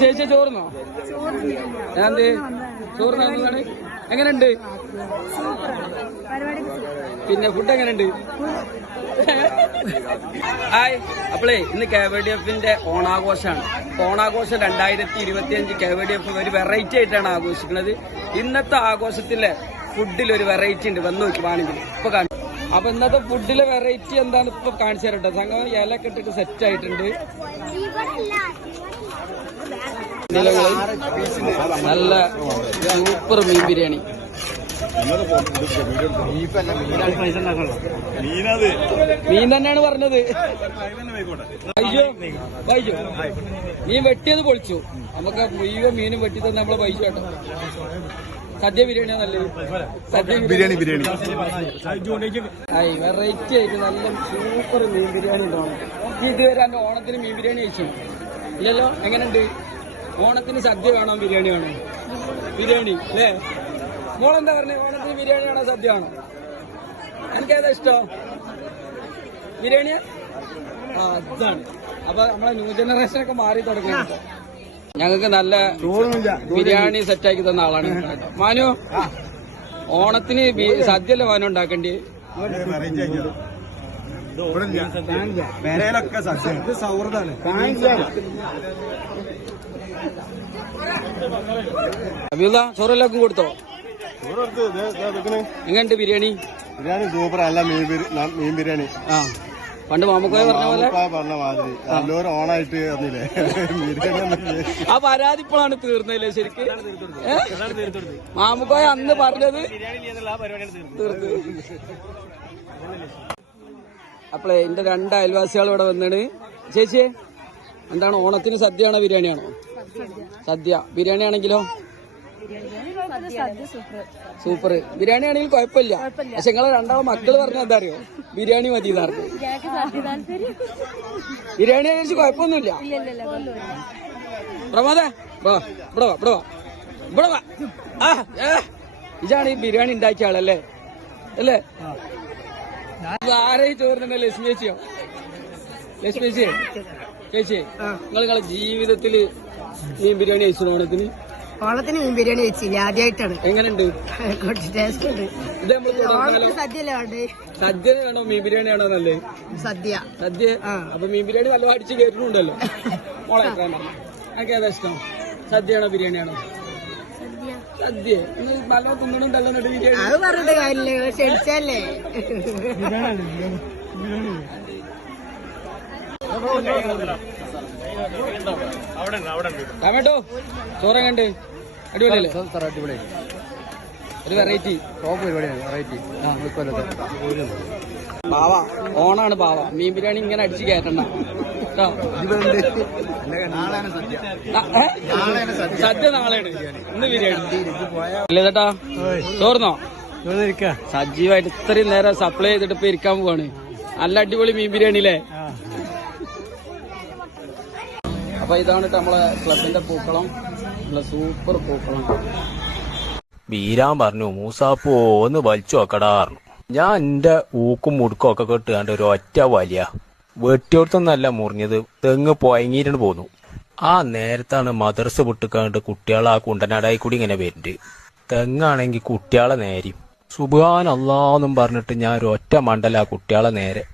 ചേച്ചി ചോർന്നോ? ഞാൻ ചോറിനാണ്. എങ്ങനെയുണ്ട്? പിന്നെ ഫുഡ് എങ്ങനെയുണ്ട്? ഹായ്. അപ്പളേ ഇന്ന് KVDF ഓണാഘോഷമാണ്. ഓണാഘോഷം 2025 KVDF ഒരു വെറൈറ്റി ആയിട്ടാണ് ആഘോഷിക്കുന്നത്. ഇന്നത്തെ ആഘോഷത്തിലെ ഫുഡിലൊരു വെറൈറ്റി ഉണ്ട്. വന്ന് നോക്കി വേണമെങ്കിൽ ഇപ്പൊ കാണും. അപ്പൊ ഇന്നത്തെ ഫുഡിലെ വെറൈറ്റി എന്താന്ന് ഇപ്പൊ കാണിച്ചു തരട്ടെ. സംഘം ഇലക്കെ ഇട്ടിട്ട് സെറ്റ് ആയിട്ടുണ്ട്. നല്ല സൂപ്പർ മീൻ ബിരിയാണി. മീൻ തന്നെയാണ് പറഞ്ഞത്. അയ്യോ വൈജു മീൻ വെട്ടിയത് പൊളിച്ചു. നമുക്ക് മുഴുവൻ മീനും വെട്ടി തന്നെ നമ്മളെ പൈസ കേട്ടോ. സദ്യ ബിരിയാണിയാ നല്ലത്. സദ്യ ബിരിയാണി വെറൈറ്റി ആയിട്ട് നല്ല സൂപ്പർ മീൻ ബിരിയാണി ഉണ്ടാവണം. ഇതുവരെ എന്റെ ഓണത്തിന് മീൻ ബിരിയാണി കഴിച്ചു ഇല്ലല്ലോ. എങ്ങനെയുണ്ട്? ഓണത്തിന് സദ്യ വേണോ ബിരിയാണി വേണോ? ബിരിയാണി അല്ലേ? മോളെന്താ പറഞ്ഞത്? ഓണത്തിന് ബിരിയാണി വേണോ സദ്യ വേണോ? എനിക്കേതാ ഇഷ്ടം? ബിരിയാണിയാ? അതാണ്. അപ്പൊ നമ്മളെ ന്യൂ ജനറേഷനൊക്കെ മാറി തുടങ്ങി. ഞങ്ങൾക്ക് നല്ല ബിരിയാണി സെറ്റാക്കി തന്ന ആളാണ് മാനു. ഓണത്തിന് സദ്യയല്ലേ മാനു ഉണ്ടാക്കേണ്ടി? അബിയുള്ള ചോറെല്ലാവർക്കും കൊടുത്തോ? എങ്ങനെയുണ്ട് ബിരിയാണി? ബിരിയാണി സൂപ്പർ. അല്ല മീൻ ബിരിയാണി. പണ്ട് മാമുക്കോയ പറഞ്ഞ പോലെ പറഞ്ഞ മാതിരി നല്ലൊരു ഓണായിട്ട് തന്നില്ലേ ആ പരാതി ഇപ്പോഴാണ് തീർന്നല്ലേ ശരിക്കും? മാമുക്കോയ അന്ന് പറഞ്ഞത് തീർത്ത്. അപ്പളേ എന്റെ 2 അയൽവാസികൾ ഇവിടെ വന്നാണ്. ചേച്ചി എന്താണ് ഓണത്തിന് സദ്യയാണോ ബിരിയാണിയാണോ? സദ്യ. ബിരിയാണി ആണെങ്കിലോ? സൂപ്പർ. ബിരിയാണി ആണെങ്കിൽ കുഴപ്പമില്ല. പക്ഷെ നിങ്ങളെ 2 മക്കള് പറഞ്ഞ എന്താ അറിയോ? ബിരിയാണി മതി എന്നായിരുന്നു. ബിരിയാണി കഴിച്ച് കുഴപ്പമൊന്നുമില്ല. പ്രമാദേ വാ ഇവിടെ വാ ഇവിടെ വാ ഇവിടെ വാ. ഇതാണ് ഈ ബിരിയാണി ഉണ്ടാക്കിയ ആളല്ലേ അല്ലേ? ആരെയും ചോറിനെ ലക്ഷ്മി ചേച്ചിയോ? ലക്ഷ്മി ചേച്ചിയെ ചേച്ചി നിങ്ങളെ ജീവിതത്തില് മീൻ ബിരിയാണി കഴിച്ചു ഓണത്തിന്? ഓണത്തിന് മീൻ ബിരിയാണി കഴിച്ചില്ല, ആദ്യമായിട്ടാണ്. എങ്ങനെയുണ്ട്? ടേസ്റ്റ് ഉണ്ട്. ഇത് നമ്മള് സദ്യയല്ലേ വേണ്ടേ? സദ്യ വേണോ മീൻ ബിരിയാണി ആണോ നല്ലേ? സദ്യ. സദ്യ. അപ്പൊ മീൻ ബിരിയാണി നല്ല അടിച്ച് കയറ്റുന്നുണ്ടല്ലോ. മോളെ എനിക്ക് ഏതാ ഇഷ്ടം? സദ്യയാണോ ബിരിയാണിയാണോ? സദ്യ. നല്ല തിന്നണുണ്ടല്ലോ ബിരിയാണി. അത് പറഞ്ഞിട്ട് കാര്യമില്ല, ക്ഷണിച്ചല്ലേ. ടൊമാറ്റോ ചോറ് കണ്ട് അടിപൊളിയല്ലേ? അടിപൊളി. ഒരു വെറൈറ്റി ടോപ്പ് പരിപാടിയാണ്. വെറൈറ്റി. പാവ ഓണാണ് പാവ. മീൻ ബിരിയാണി ഇങ്ങനെ അടിച്ച് കയറ്റണ്ട കേട്ടോ. സദ്യ നാളെയാണ്, ഇന്ന് ബിരിയാണി അല്ലേ ചേട്ടാ? ചോർന്നോ? സജീവായിട്ട് ഇത്രയും നേരം സപ്ലൈ ചെയ്തിട്ട് ഇപ്പൊ ഇരിക്കാൻ പോവാണ്. നല്ല അടിപൊളി മീൻ ബിരിയാണി അല്ലേ? അപ്പൊ ഇതാണ് നമ്മളെ ക്ലബിന്റെ പൂക്കളം. നല്ല സൂപ്പർ പൂക്കളം. വീരാൻ പറഞ്ഞു മൂസാപ്പോ ഒന്ന് വലിച്ചു നോക്കടാറുന്നു. ഞാൻ എന്റെ ഊക്കും മുടുക്കും ഒക്കെ കെട്ടുകാണ്ട് ഒരു ഒറ്റ വലിയ വെട്ടിയോടത്തൊന്നല്ല മുറിഞ്ഞത്, തെങ്ങ് പോയങ്ങിയിട്ട് പോന്നു. ആ നേരത്താണ് മദർസ് വിട്ടുകാണ്ട് കുട്ടികളെ ആ കുണ്ടനാടായി കൂടി ഇങ്ങനെ വരുന്നുണ്ട്. തെങ്ങാണെങ്കിൽ കുട്ടികളെ നേരെയും സുബ്ഹാനല്ലാഹ് എന്നും പറഞ്ഞിട്ട് ഞാൻ ഒരു ഒറ്റ മണ്ടല കുട്ടികളെ നേരെ